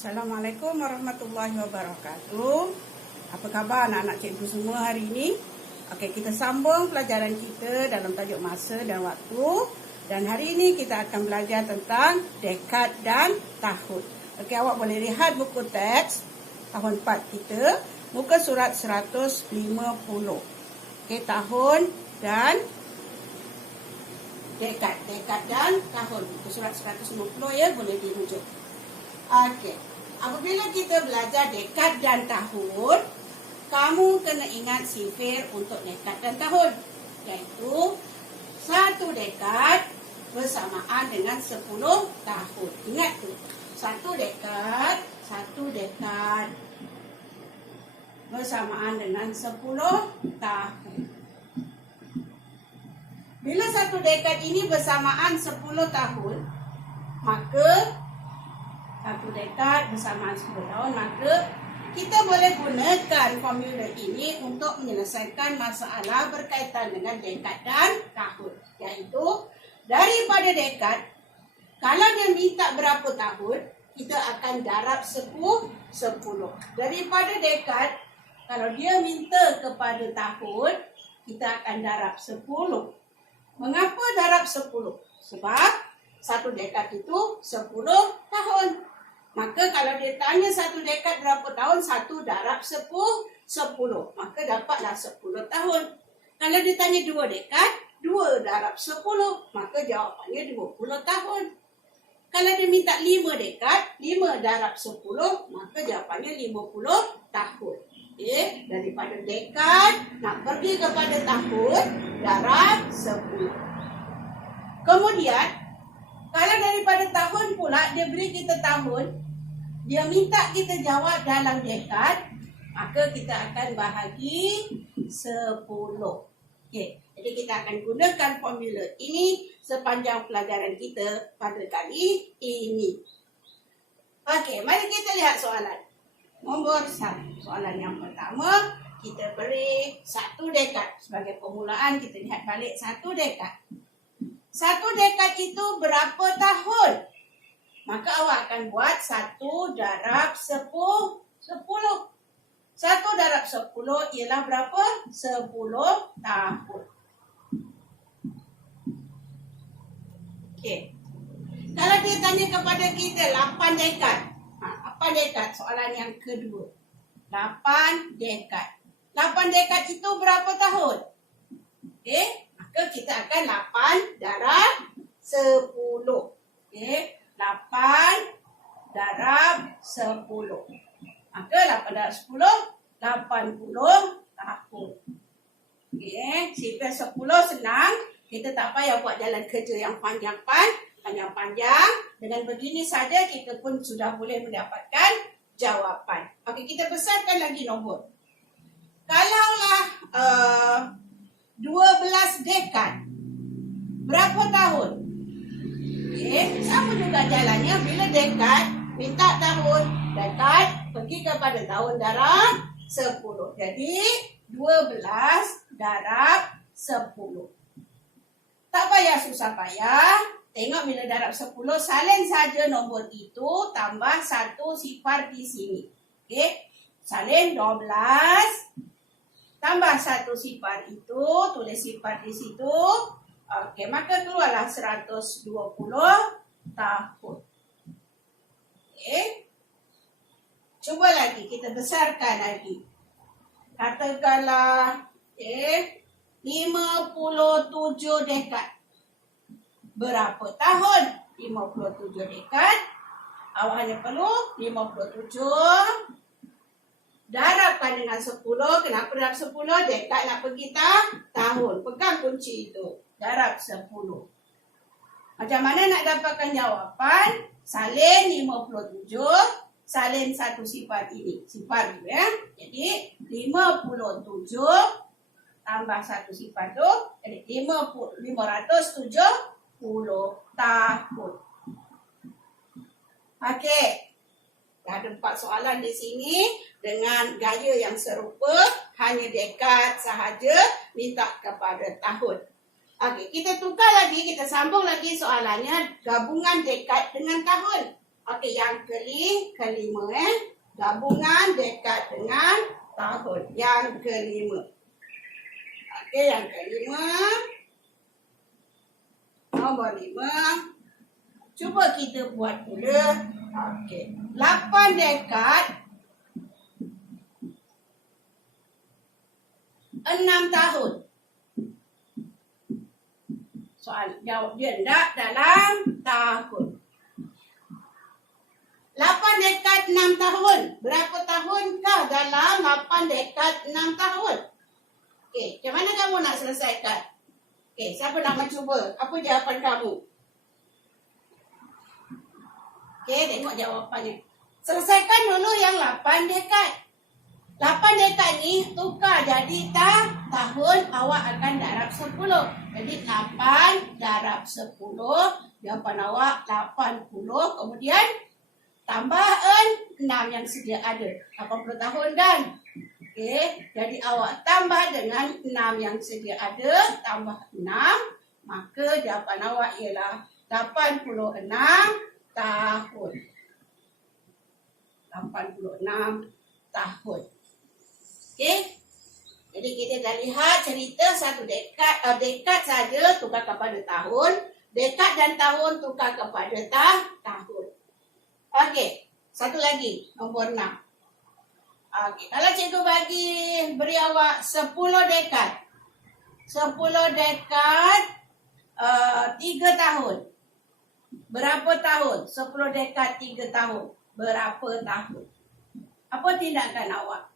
Assalamualaikum warahmatullahi wabarakatuh. Apa khabar anak-anak cikgu semua hari ini? Okey, kita sambung pelajaran kita dalam tajuk masa dan waktu. Dan hari ini kita akan belajar tentang dekad dan tahun. Okey, awak boleh lihat buku teks tahun 4 kita, muka surat 150. Okey, tahun dan dekad. Dekad dan tahun. Muka surat 150 ya, boleh dirujuk. Okey, apabila kita belajar dekad dan tahun, kamu kena ingat sifir untuk dekad dan tahun, iaitu 1 dekad bersamaan dengan 10 tahun. Ingat tu, 1 dekad bersamaan dengan 10 tahun. Bila 1 dekad ini bersamaan 10 tahun, maka 1 dekad bersamaan 10 tahun, maka kita boleh gunakan formula ini untuk menyelesaikan masalah berkaitan dengan dekad dan tahun. Iaitu, daripada dekad, kalau dia minta berapa tahun, kita akan darab 10. Daripada dekad, kalau dia minta kepada tahun, kita akan darab 10. Mengapa darab 10? Sebab 1 dekad itu 10 tahun. Maka kalau dia tanya 1 dekad berapa tahun, 1 darab 10. Maka dapatlah 10 tahun. Kalau dia tanya 2 dekad, 2 darab 10. Maka jawapannya 20 tahun. Kalau dia minta 5 dekad, 5 darab 10. Maka jawapannya 50 tahun. Okay? Daripada dekad nak pergi kepada tahun, darab 10. Kemudian, kalau daripada tahun pula, dia beri kita tahun, dia minta kita jawab dalam dekad, maka kita akan bahagi 10. Okey, jadi kita akan gunakan formula ini sepanjang pelajaran kita pada kali ini. Okey, mari kita lihat soalan. Nombor 1. Soalan yang pertama, kita beri 1 dekad. Sebagai permulaan, kita lihat balik 1 dekad. 1 dekad itu berapa tahun? Maka awak akan buat 1 darab 10. 1 darab 10 ialah berapa? 10 tahun. Okey. Kalau dia tanya kepada kita 8 dekad. 8 dekad, soalan yang kedua. 8 dekad. 8 dekad itu berapa tahun? Okey. Maka kita akan 8 darab 10. Okey, 8 darab 10. Maka 8 darab 10, 80 tahun. Okey, sifar 10 senang. Kita tak payah buat jalan kerja yang panjang-panjang. Dengan begini saja kita pun sudah boleh mendapatkan jawapan. Okey, kita besarkan lagi nombor. Kalaulah 12 dekad, berapa tahun? Okey, sama juga jalannya. Bila dekad, minta tahun. Dekad, pergi kepada tahun, darab 10. Jadi, 12 darab 10. Tak payah susah payah. Tengok bila darab 10, salin saja nombor itu, tambah 1 sifar di sini. Okey, salin 12. Tambah 1 sifar itu, tulis sifar di situ. Okey, maka keluarlah 120 tahun. Okey. Cuba lagi, kita besarkan lagi. Katakanlah, 57 dekad. Berapa tahun? 57 dekad. Awak hanya perlu 57. Darabkan dengan 10. Kenapa darab 10? Dekad nak pergi tahun. Pegang kunci itu. Darab 10. Macam mana nak dapatkan jawapan? Salin 57. Salin 1 sifar ini. Sifar itu ya. Jadi 57 tambah 1 sifar itu. Jadi 570 tahun. Okey. Ada 4 soalan di sini dengan gaya yang serupa, hanya dekad sahaja, minta kepada tahun. Okey, kita tukar lagi, kita sambung lagi soalannya, gabungan dekad dengan tahun. Okey, yang kelima gabungan dekad dengan tahun. Yang kelima. Okey, yang kelima. Nombor 5. Cuba kita buat pula. Okey. 8 dekad 6 tahun. Soal jawab dia tak dalam tahun. 8 dekad 6 tahun. Berapa tahunkah dalam 8 dekad 6 tahun? Okey, macam mana kamu nak selesaikan? Okey, siapa nak mencuba? Apa jawapan kamu? Okey, tengok jawapannya. Selesaikan dulu yang 8 dekad. 8 dekad ni tukar jadi tahun, awak akan darab 10. Jadi 8 darab 10, jawapan awak 80. Kemudian tambah 6 yang sedia ada. 80 tahun kan? Okey, jadi awak tambah dengan 6 yang sedia ada, tambah 6, maka jawapan awak ialah 86 tahun. 86 tahun. Okey. Jadi kita dah lihat cerita satu dekad. Dekad saja tukar kepada tahun. Dekad dan tahun tukar kepada tahun. Okey. Satu lagi. Nombor 6. Okey. Kalau cikgu beri awak 10 dekad. 10 dekad 3 tahun. Berapa tahun? 10 dekad 3 tahun. Berapa tahun? Apa tindakan awak?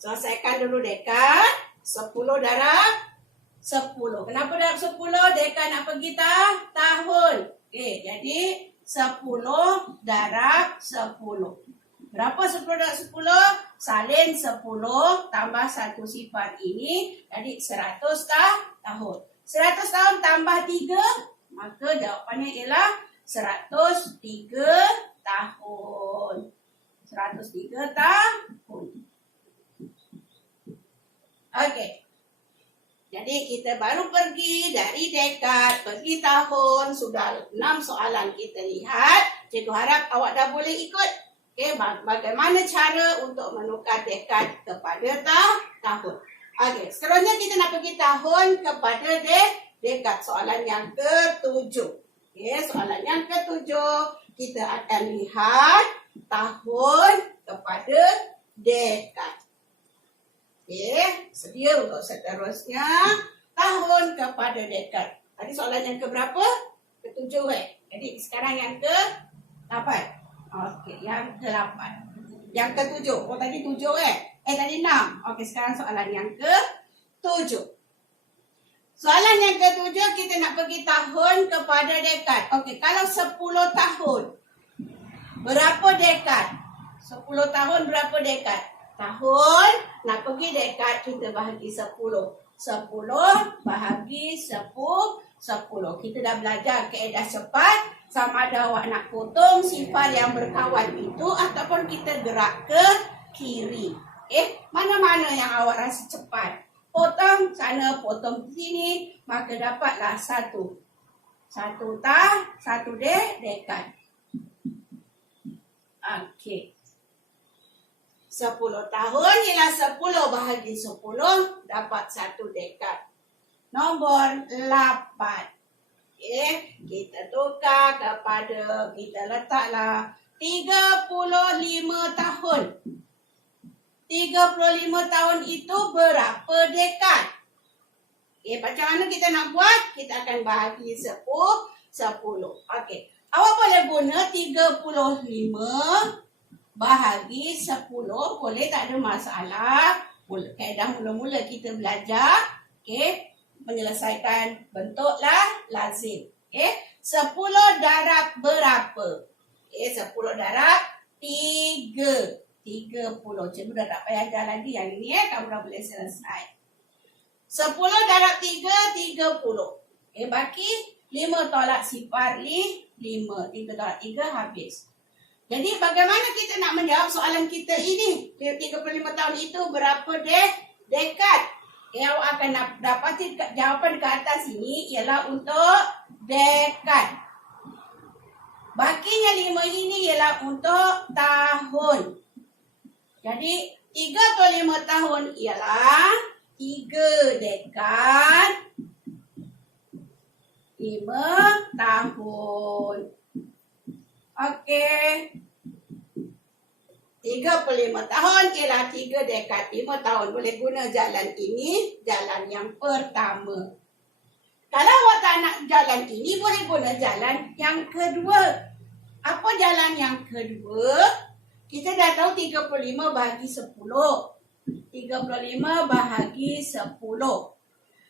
Selesaikan dulu dekad. 10 darab 10. Kenapa darab 10? Dekad nak pergi tahun. Okey, jadi 10 darab 10. Berapa 10 darab 10? Salin 10 tambah 1 sifar ini. Jadi 100 tahun. 100 tahun tambah 3. Maka jawapannya ialah 103 tahun. 103 tahun. Okey. Jadi kita baru pergi dari dekad, pergi tahun. Sudah 6 soalan kita lihat. Cikgu harap awak dah boleh ikut. Okey, bagaimana cara untuk menukar dekad kepada tahun. Okey, seterusnya kita nak pergi tahun kepada dekad. Soalan yang ke-7. Okey, soalan yang ke-7. Kita akan lihat tahun kepada dekad. Okey, sedia untuk seterusnya. Tahun kepada dekad. Tadi soalan yang keberapa? Ke-7 Jadi sekarang yang ke-8. Okey, yang ke-8. Yang ke-7. Oh tadi 7 tadi 6. Okey, sekarang soalan yang ke-7. Soalan yang ke-7 kita nak pergi tahun kepada dekad. Okey, kalau 10 tahun. Berapa dekad? 10 tahun berapa dekad? Tahun, nak pergi dekad kita bahagi 10. 10 bahagi 10. Kita dah belajar kaedah cepat. Sama ada awak nak potong sifar yang berkawan itu ataupun kita gerak ke kiri. Mana-mana yang awak rasa cepat. Potong sana, potong sini, maka dapatlah 1. 1 dekad. Okey. 10 tahun ialah 10 bahagi 10 dapat 1 dekad. Nombor 8. Kita tukar kepada, kita letaklah 35 tahun. 35 tahun itu berapa dekad? Macam mana kita nak buat? Kita akan bahagi 10. Okey. Awak boleh guna 35 bahagi 10. Boleh, tak ada masalah. Kaedah mula-mula kita belajar. Okey. Menyelesaikan bentuklah lazim. 10 darab berapa? 10 darab 3. 30. Cikgu dah tak payah ajar lagi yang ini kamu dah boleh selesai. 10 darab 3, 30. Baki 5 tolak sifar 5. 3 tolak 3 habis. Jadi bagaimana kita nak menjawab soalan kita ini? 35 tahun itu berapa dekad? Awak akan dapati jawapan ke atas ini ialah untuk dekad. Bakinya 5 ini ialah untuk tahun. Jadi 35 tahun ialah 3 dekad 5 tahun. Okey. 35 tahun ialah 3 dekad 5 tahun. Boleh guna jalan ini, jalan yang pertama. Kalau awak tak nak jalan ini, boleh guna jalan yang kedua. Apa jalan yang kedua? Kita dah tahu 35 bahagi 10. 35 bahagi 10.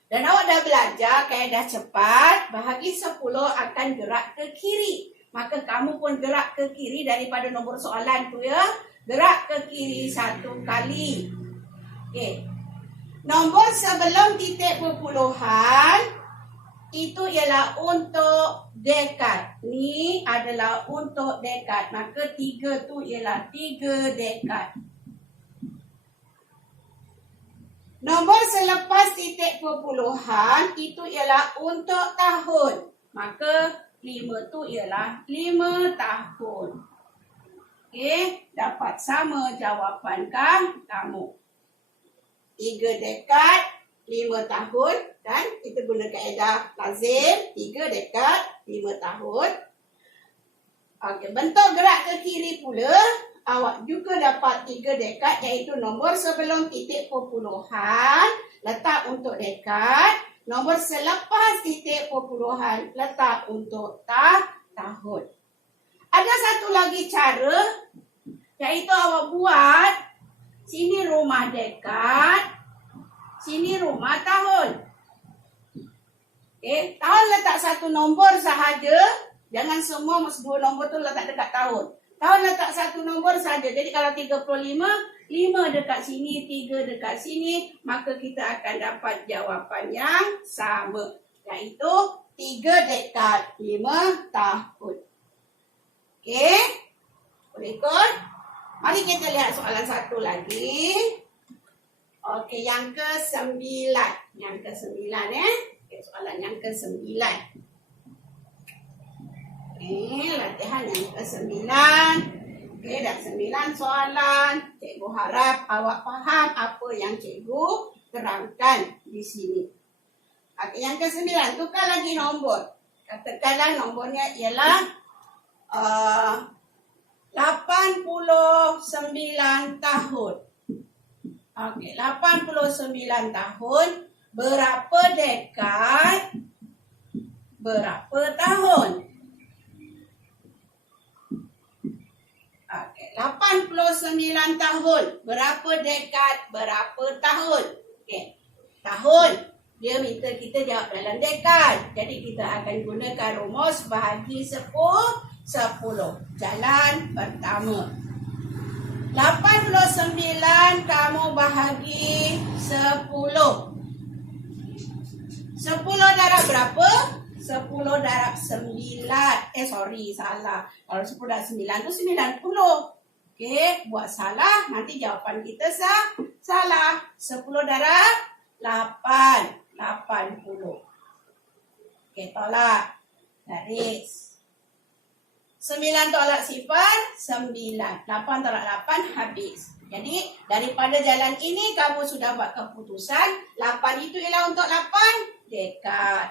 Dan awak dah belajar kaedah cepat, bahagi 10 akan gerak ke kiri. Maka kamu pun gerak ke kiri daripada nombor soalan tu ya. Gerak ke kiri 1 kali. Okey. Nombor sebelum titik perpuluhan itu ialah untuk dekad. Ni adalah untuk dekad. Maka 3 tu ialah 3 dekad. Nombor selepas titik perpuluhan itu ialah untuk tahun. Maka 5 tu ialah 5 tahun. Okey, dapat sama jawapankah kamu? 3 dekad, 5 tahun dan kita guna kaedah lazim 3 dekad 5 tahun. Okey, bentuk gerak ke kiri pula awak juga dapat 3 dekad iaitu nombor sebelum titik perpuluhan letak untuk dekad, nombor selepas titik perpuluhan letak untuk tahun. Ada satu lagi cara iaitu awak buat sini rumah dekad, sini rumah tahun. Okey, tahun letak satu nombor sahaja. Jangan semua dua nombor tu letak dekat tahun. Tahun letak satu nombor sahaja. Jadi kalau 35, 5 dekat sini, 3 dekat sini, maka kita akan dapat jawapan yang sama. Iaitu 3 dekad 5 tahun. Okey? Boleh ikut? Mari kita lihat soalan satu lagi. Okey, yang ke-9. Yang ke-9 Okey, soalan yang ke-9. Okey, latihan yang ke-9. Okey, dah 9 soalan. Cikgu harap awak faham apa yang cikgu terangkan di sini. Okey, yang ke-9, tukar lagi nombor. Katakanlah nombornya ialah 89 tahun. Okey, 89 tahun, berapa dekad, berapa tahun? Okey, 89 tahun, berapa dekad, berapa tahun? Okey, tahun. Dia minta kita jawab dalam dekad. Jadi kita akan gunakan rumus bahagi 10. Jalan pertama. 89 kamu bahagi 10. 10 darab berapa? 10 darab 9. Salah. Kalau 10 darab 9 tu 90. Okey, buat salah, nanti jawapan kita salah. 10 darab 8. 80. Okey, tolak. Garis. 9 tolak 0, 9. 8 tolak 8, habis. Jadi, daripada jalan ini, kamu sudah buat keputusan. 8 itu ialah untuk 8 dekad.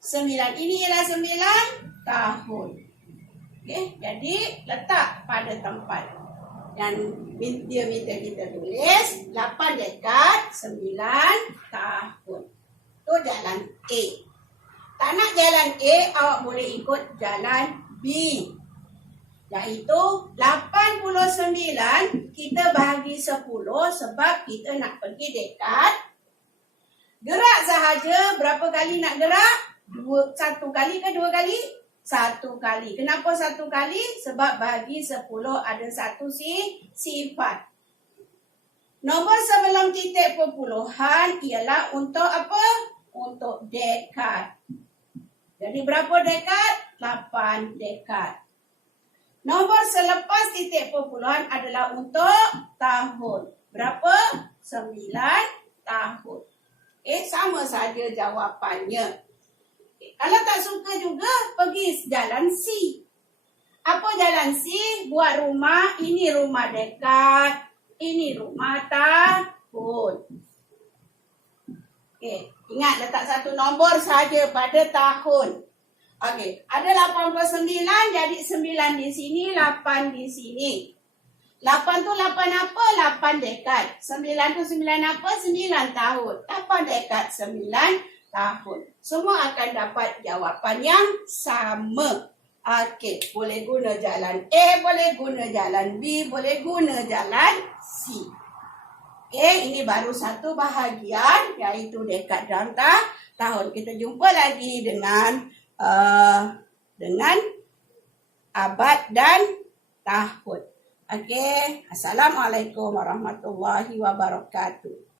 9 ini ialah 9 tahun. Okey, jadi letak pada tempat. Dan dia minta kita tulis 8 dekad, 9 tahun. Itu jalan A. Tak nak jalan A, awak boleh ikut jalan B. Iaitu 89 kita bahagi 10 sebab kita nak pergi dekad. Gerak sahaja, berapa kali nak gerak? 1 kali ke 2 kali? 1 kali. Kenapa 1 kali? Sebab bahagi 10 ada satu sifat. Nombor sebelum titik perpuluhan ialah untuk apa? Untuk dekad. Jadi berapa dekad? 8 dekad. Nombor selepas titik perpuluhan adalah untuk tahun. Berapa? 9 tahun. Sama saja jawapannya. Kalau tak suka juga, pergi jalan C. Apa jalan C? Buat rumah, ini rumah dekat, ini rumah tahun. Okey, ingat letak satu nombor saja pada tahun. Okey, ada 89, jadi 9 di sini, 8 di sini. 8 tu 8 apa? 8 dekat. 9 tu 9 apa? 9 tahun. 8 dekat 9 tahun. Semua akan dapat jawapan yang sama. Okey, boleh guna jalan A, boleh guna jalan B, boleh guna jalan C. Okey, ini baru satu bahagian iaitu dekat dan tahun. Kita jumpa lagi dengan abad dan tahun. Okey, Assalamualaikum warahmatullahi wabarakatuh.